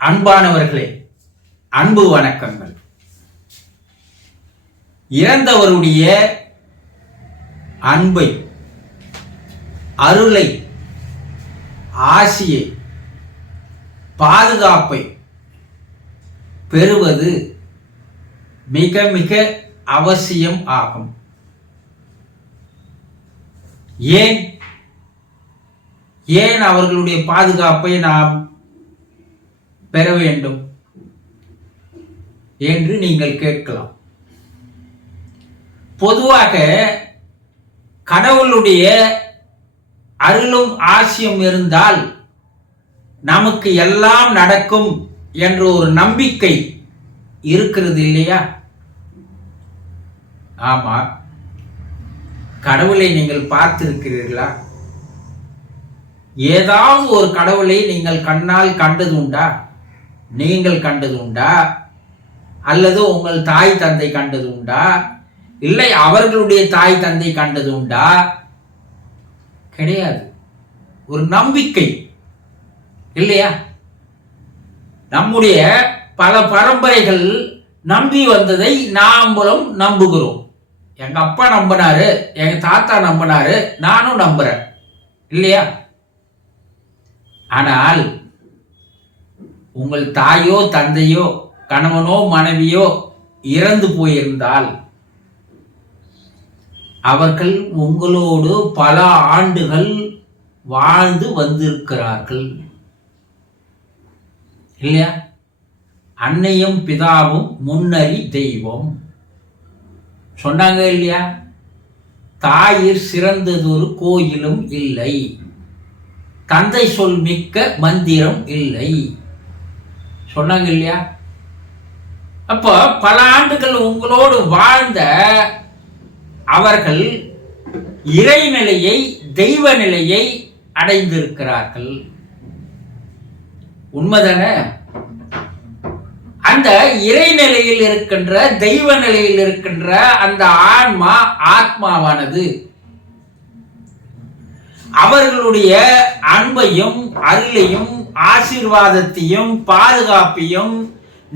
அன்பானவர்களே, அன்பு வணக்கங்கள். இறந்தவருடைய அன்பை, அருளை, ஆசியை, பாதுகாப்பை பெறுவது மிக மிக அவசியம் ஆகும். ஏன் அவர்களுடைய பாதுகாப்பை நாம் பெற வேண்டும் என்று நீங்கள் கேட்கலாம். பொதுவாக கடவுளுடைய அருளும் ஆசியும் இருந்தால் நமக்கு எல்லாம் நடக்கும் என்ற ஒரு நம்பிக்கை இருக்கிறது இல்லையா? ஆமா, கடவுளை நீங்கள் பார்த்திருக்கிறீர்களா? ஏதாவது ஒரு கடவுளை நீங்கள் கண்ணால் கண்டது உண்டா? நீங்கள் கண்டது உண்டா? அல்லது உங்கள் தாய் தந்தை கண்டது உண்டா? இல்லை அவர்களுடைய தாய் தந்தை கண்டது உண்டா? கிடையாது. ஒரு நம்பிக்கை இல்லையா? நம்முடைய பல பரம்பரைகள் நம்பி வந்ததை நாமளும் நம்புகிறோம். எங்க அப்பா நம்பினாரு, எங்க தாத்தா நம்பினாரு, நானும் நம்புறேன் இல்லையா? ஆனால் உங்கள் தாயோ தந்தையோ கணவனோ மனைவியோ இறந்து போயிருந்தால் அவர்கள் உங்களோடு பல ஆண்டுகள் வாழ்ந்து வந்திருக்கிறார்கள் இல்லையா? அன்னையும் பிதாவும் முன்னறி தெய்வம் சொன்னாங்க இல்லையா? தாயிற் சிறந்ததொரு கோயிலும் இல்லை, தந்தை சொல் மிக்க மந்திரம் இல்லை சொன்னாங்க இல்லையா? அப்போ பல ஆண்டுகள் உங்களோடு வாழ்ந்த அவர்கள் இறைநிலையை, தெய்வ நிலையை அடைந்திருக்கிறார்கள். உண்மைதானே? அந்த இறைநிலையில் இருக்கின்ற, தெய்வ நிலையில் இருக்கின்ற அந்த ஆத்மாவானது அவர்களுடைய அன்பையும் அருளையும் ஆசீர்வாதத்தையும் பாதுகாப்பையும்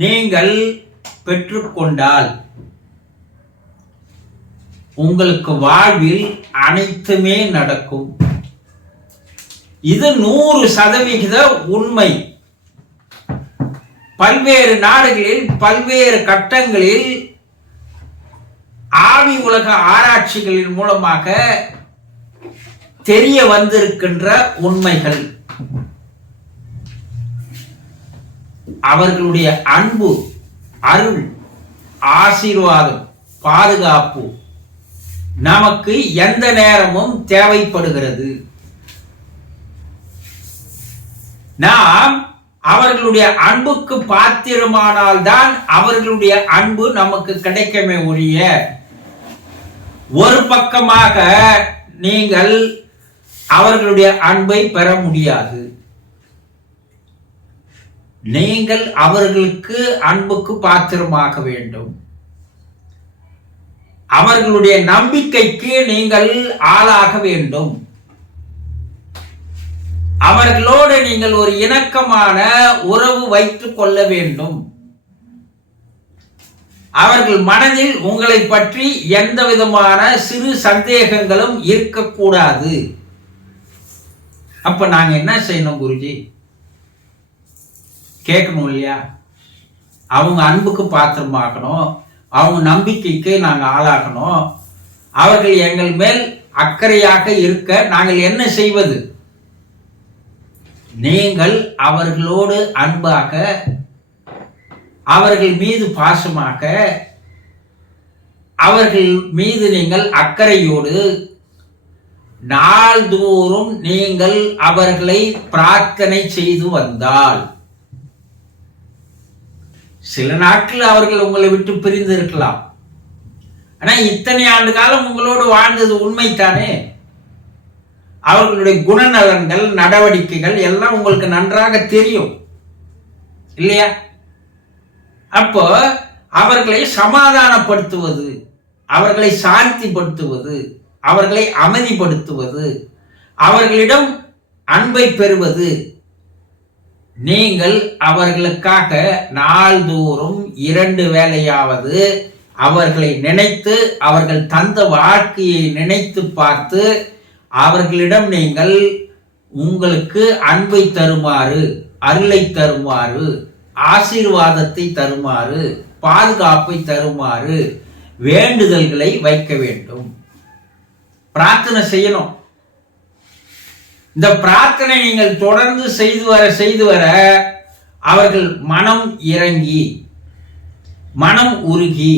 நீங்கள் பெற்றுக்கொண்டால் உங்களுக்கு வாழ்வில் அனைத்துமே நடக்கும். இது 100% உண்மை. பல்வேறு நாடுகளில் பல்வேறு கட்டங்களில் ஆவி உலக ஆராய்ச்சிகளின் மூலமாக தெரிய வந்திருக்கின்ற உண்மைகள். அவர்களுடைய அன்பு, அருள், ஆசீர்வாதம், பாதுகாப்பு நமக்கு எந்த நேரமும் தேவைப்படுகிறது. நாம் அவர்களுடைய அன்புக்கு பாத்திரமானால்தான் அவர்களுடைய அன்பு நமக்கு கிடைக்கவே ஒழிய ஒரு பக்கமாக நீங்கள் அவர்களுடைய அன்பை பெற முடியாது. நீங்கள் அவர்களுக்கு அன்புக்கு பாத்திரமாக வேண்டும். அவர்களுடைய நம்பிக்கைக்கு நீங்கள் ஆளாக வேண்டும். அவர்களோடு நீங்கள் ஒரு இணக்கமான உறவு வைத்துக் கொள்ள வேண்டும். அவர்கள் மனதில் உங்களை பற்றி எந்த விதமான சிறு சந்தேகங்களும் இருக்கக்கூடாது. அப்ப நாங்க என்ன செய்யணும் குருஜி? கேட்கணும் இல்லையா? அவங்க அன்புக்கு பாத்திரமாக்கணும், அவங்க நம்பிக்கைக்கு நாங்க ஆளாகணும். அவர்கள் எங்கள் மேல் அக்கறையாக இருக்க நாங்கள் என்ன செய்வது? நீங்கள் அவர்களோடு அன்பாக, அவர்கள் மீது பாசமாக, அவர்கள் மீது நீங்கள் அக்கறையோடு நாள்தோறும் நீங்கள் அவர்களை பிரார்த்தனை செய்து வந்தால், சில நாட்கள் அவர்கள் உங்களை விட்டு பிரிந்து இருக்கலாம். ஆனா இத்தனை ஆண்டு காலம் உங்களோடு வாழ்ந்தது உண்மைத்தானே? அவர்களுடைய குணநலன்கள், நடவடிக்கைகள் எல்லாம் உங்களுக்கு நன்றாக தெரியும் இல்லையா? அப்போ அவர்களை சமாதானப்படுத்துவது, அவர்களை சாந்திப்படுத்துவது, அவர்களை அமைதிப்படுத்துவது, அவர்களிடம் அன்பை பெறுவது நீங்கள் அவர்களுக்காக நாள்தோறும் 2 வேளையாவது அவர்களை நினைத்து, அவர்கள் தந்த வாழ்க்கையை நினைத்து பார்த்து, அவர்களிடம் நீங்கள் உங்களுக்கு அன்பை தருமாறு, அருளை தருமாறு, ஆசீர்வாதத்தை தருமாறு, பாதுகாப்பை தருமாறு வேண்டுதல்களை வைக்க வேண்டும். பிரார்த்தனை செய்யணும். இந்த பிரார்த்தனை நீங்கள் தொடர்ந்து செய்து வர அவர்கள் மனம் இறங்கி, மனம் உருகி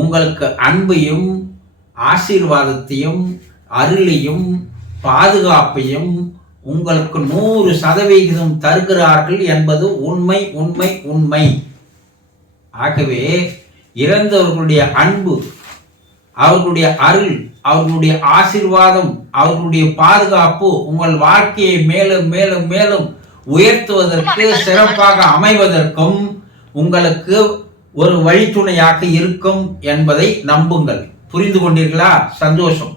உங்களுக்கு அன்பையும் ஆசீர்வாதத்தையும் அருளையும் பாதுகாப்பையும் உங்களுக்கு 100% தருகிறார்கள் என்பது உண்மை உண்மை உண்மை. ஆகவே இறந்தவர்களுடைய அன்பு, அவர்களுடைய அருள், அவர்களுடைய ஆசீர்வாதம், அவர்களுடைய பாதுகாப்பு உங்கள் வாழ்க்கையை மேலும் மேலும் மேலும் உயர்த்துவதற்கு, சிறப்பாக அமைவதற்கும் உங்களுக்கு ஒரு வழித்துணையாக இருக்கும் என்பதை நம்புங்கள். புரிந்து கொண்டீர்களா? சந்தோஷம்.